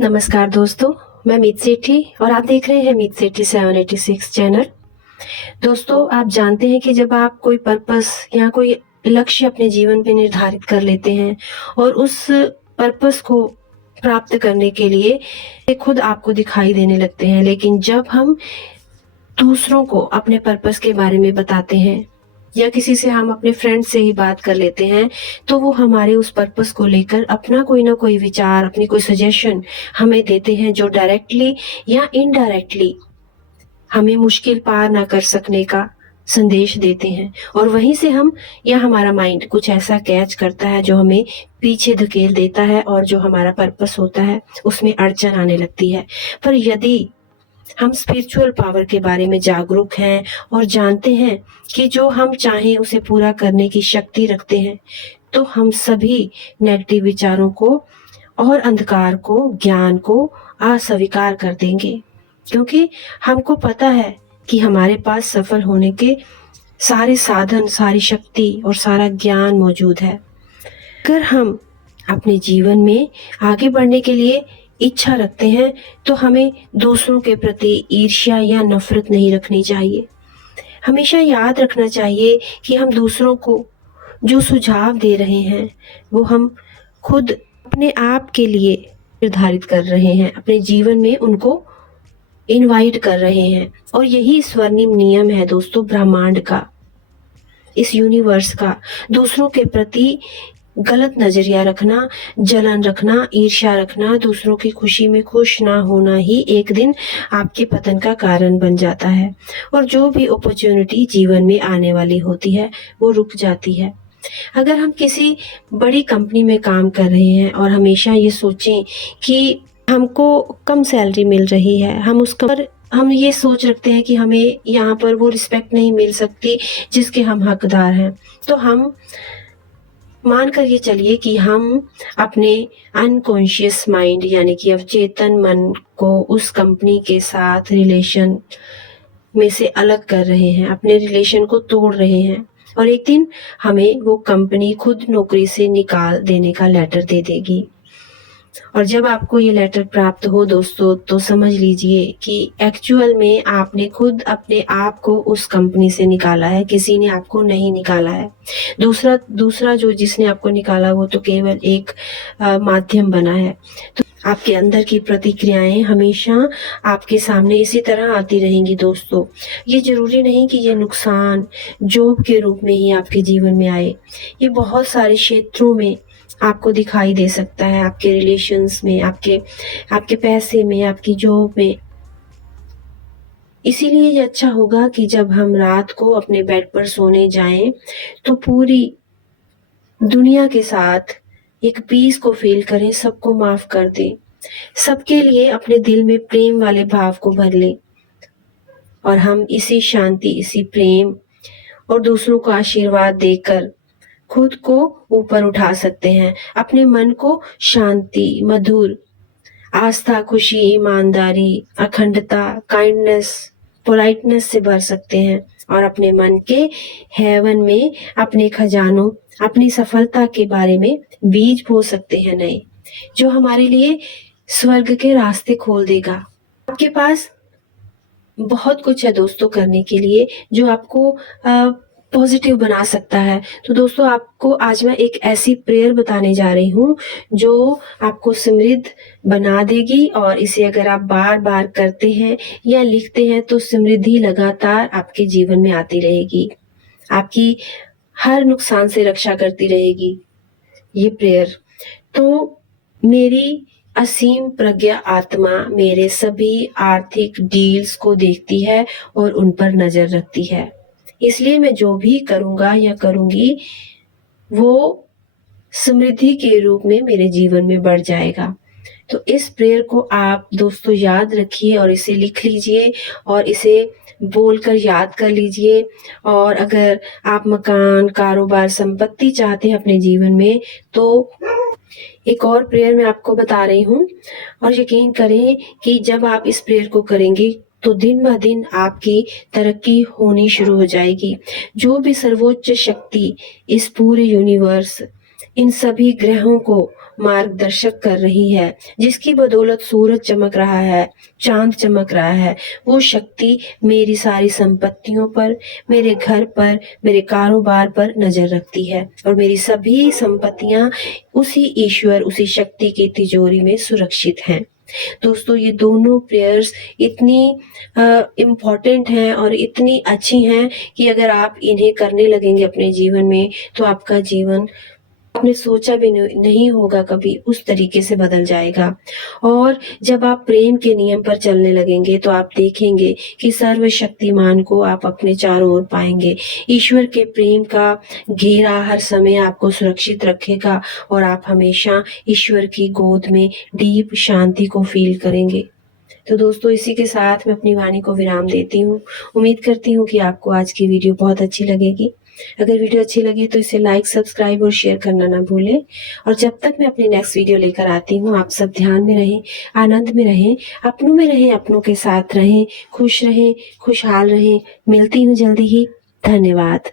नमस्कार दोस्तों, मैं मीत सेठी और आप देख रहे हैं मीत सेठी 786 चैनल। दोस्तों, आप जानते हैं कि जब आप कोई पर्पस या कोई लक्ष्य अपने जीवन पे निर्धारित कर लेते हैं और उस पर्पस को प्राप्त करने के लिए ये खुद आपको दिखाई देने लगते हैं। लेकिन जब हम दूसरों को अपने पर्पस के बारे में बताते हैं या किसी से हम अपने फ्रेंड से ही बात कर लेते हैं, तो वो हमारे उस पर्पस को लेकर अपना कोई ना कोई विचार, अपनी कोई सजेशन हमें देते हैं, जो डायरेक्टली या इनडायरेक्टली हमें मुश्किल पार ना कर सकने का संदेश देते हैं। और वहीं से हम या हमारा माइंड कुछ ऐसा कैच करता है जो हमें पीछे धकेल देता है और जो हमारा पर्पस होता है उसमें अड़चन आने लगती है। पर यदि हम स्पिरिचुअल पावर के बारे में जागरूक हैं और जानते हैं कि जो हम चाहें उसे पूरा करने की शक्ति रखते हैं, तो हम सभी नेगेटिव विचारों को और अंधकार को, ज्ञान को अस्वीकार कर देंगे। क्योंकि हमको पता है कि हमारे पास सफल होने के सारे साधन, सारी शक्ति और सारा ज्ञान मौजूद है। अगर हम अपने जीवन में आगे बढ़ने के लिए इच्छा रखते हैं, तो हमें दूसरों के प्रति ईर्ष्या या नफरत नहीं रखनी चाहिए। हमेशा याद रखना चाहिए कि हम दूसरों को जो सुझाव दे रहे हैं, वो हम खुद अपने आप के लिए निर्धारित कर रहे हैं, अपने जीवन में उनको इनवाइट कर रहे हैं। और यही स्वर्णिम नियम है दोस्तों, ब्रह्मांड का, इस यूनिवर्स का। दूसरों के प्रति गलत नजरिया रखना, जलन रखना, ईर्ष्या रखना, दूसरों की खुशी में खुश ना होना ही एक दिन आपके पतन का कारण बन जाता है। और जो भी अपॉर्चुनिटी जीवन में आने वाली होती है वो रुक जाती है। अगर हम किसी बड़ी कंपनी में काम कर रहे हैं और हमेशा ये सोचें कि हमको कम सैलरी मिल रही है, हम ये सोच रखते हैं कि हमें यहाँ पर वो रिस्पेक्ट नहीं मिल सकती जिसके हम हकदार हैं, तो हम मान कर ये चलिए कि हम अपने अनकॉन्शियस माइंड यानी कि अवचेतन मन को उस कंपनी के साथ रिलेशन में से अलग कर रहे हैं, अपने रिलेशन को तोड़ रहे हैं। और एक दिन हमें वो कंपनी खुद नौकरी से निकाल देने का लेटर दे देगी। और जब आपको ये लेटर प्राप्त हो दोस्तों, तो समझ लीजिए कि एक्चुअल में आपने खुद अपने आप को उस कंपनी से निकाला है, किसी ने आपको नहीं निकाला है। दूसरा जो जिसने आपको निकाला वो तो केवल एक माध्यम बना है। तो आपके अंदर की प्रतिक्रियाएं हमेशा आपके सामने इसी तरह आती रहेंगी दोस्तों। ये जरूरी नहीं कि ये नुकसान जॉब के रूप में ही आपके जीवन में आए, ये बहुत सारे क्षेत्रों में आपको दिखाई दे सकता है, आपके रिलेशंस में, आपके पैसे में, आपकी जॉब में। इसीलिए ये अच्छा होगा कि जब हम रात को अपने बेड पर सोने जाएं, तो पूरी दुनिया के साथ एक पीस को फील करें, सबको माफ कर दें, सबके लिए अपने दिल में प्रेम वाले भाव को भर लें। और हम इसी शांति, इसी प्रेम और दूसरों को आशीर्वाद देकर खुद को ऊपर उठा सकते हैं। अपने मन को शांति, मधुर, आस्था, खुशी, ईमानदारी, अखंडता, काइंडनेस, पोलाइटनेस से भर सकते हैं और अपने मन के हेवन में अपने खजानों, अपनी सफलता के बारे में बीज बो सकते हैं नए, जो हमारे लिए स्वर्ग के रास्ते खोल देगा। आपके पास बहुत कुछ है दोस्तों करने के लिए, जो आपको पॉजिटिव बना सकता है। तो दोस्तों, आपको आज मैं एक ऐसी प्रेयर बताने जा रही हूँ जो आपको समृद्ध बना देगी। और इसे अगर आप बार बार करते हैं या लिखते हैं, तो समृद्धि लगातार आपके जीवन में आती रहेगी, आपकी हर नुकसान से रक्षा करती रहेगी ये प्रेयर। तो मेरी असीम प्रज्ञा आत्मा मेरे सभी आर्थिक डील्स को देखती है और उन पर नजर रखती है, इसलिए मैं जो भी करूंगा या करूंगी वो समृद्धि के रूप में मेरे जीवन में बढ़ जाएगा। तो इस प्रेयर को आप दोस्तों याद रखिए और इसे लिख लीजिए और इसे बोलकर याद कर लीजिए। और अगर आप मकान, कारोबार, संपत्ति चाहते हैं अपने जीवन में, तो एक और प्रेयर मैं आपको बता रही हूँ। और यकीन करें कि जब आप इस प्रेयर को करेंगे, तो दिन ब दिन आपकी तरक्की होनी शुरू हो जाएगी। जो भी सर्वोच्च शक्ति, इस पूरे यूनिवर्स, इन सभी ग्रहों को मार्गदर्शक कर रही है, जिसकी बदौलत सूरज चमक रहा है, चांद चमक रहा है, वो शक्ति मेरी सारी संपत्तियों पर, मेरे घर पर, मेरे कारोबार पर नजर रखती है और मेरी सभी संपत्तियां उसी ईश्वर, उसी शक्ति की तिजोरी में सुरक्षित हैं। दोस्तों, ये दोनों प्रेयर्स इतनी इम्पॉर्टेंट हैं और इतनी अच्छी हैं कि अगर आप इन्हें करने लगेंगे अपने जीवन में, तो आपका जीवन आपने सोचा भी नहीं होगा कभी उस तरीके से बदल जाएगा। और जब आप प्रेम के नियम पर चलने लगेंगे, तो आप देखेंगे कि सर्वशक्तिमान को आप अपने चारों ओर पाएंगे। ईश्वर के प्रेम का घेरा हर समय आपको सुरक्षित रखेगा और आप हमेशा ईश्वर की गोद में डीप शांति को फील करेंगे। तो दोस्तों, इसी के साथ मैं अपनी वाणी को विराम देती हूँ। उम्मीद करती हूँ कि आपको आज की वीडियो बहुत अच्छी लगेगी। अगर वीडियो अच्छी लगी तो इसे लाइक, सब्सक्राइब और शेयर करना ना भूलें। और जब तक मैं अपनी नेक्स्ट वीडियो लेकर आती हूँ, आप सब ध्यान में रहें, आनंद में रहें, अपनों में रहें, अपनों के साथ रहें, खुश रहें, खुशहाल रहें। मिलती हूँ जल्दी ही। धन्यवाद।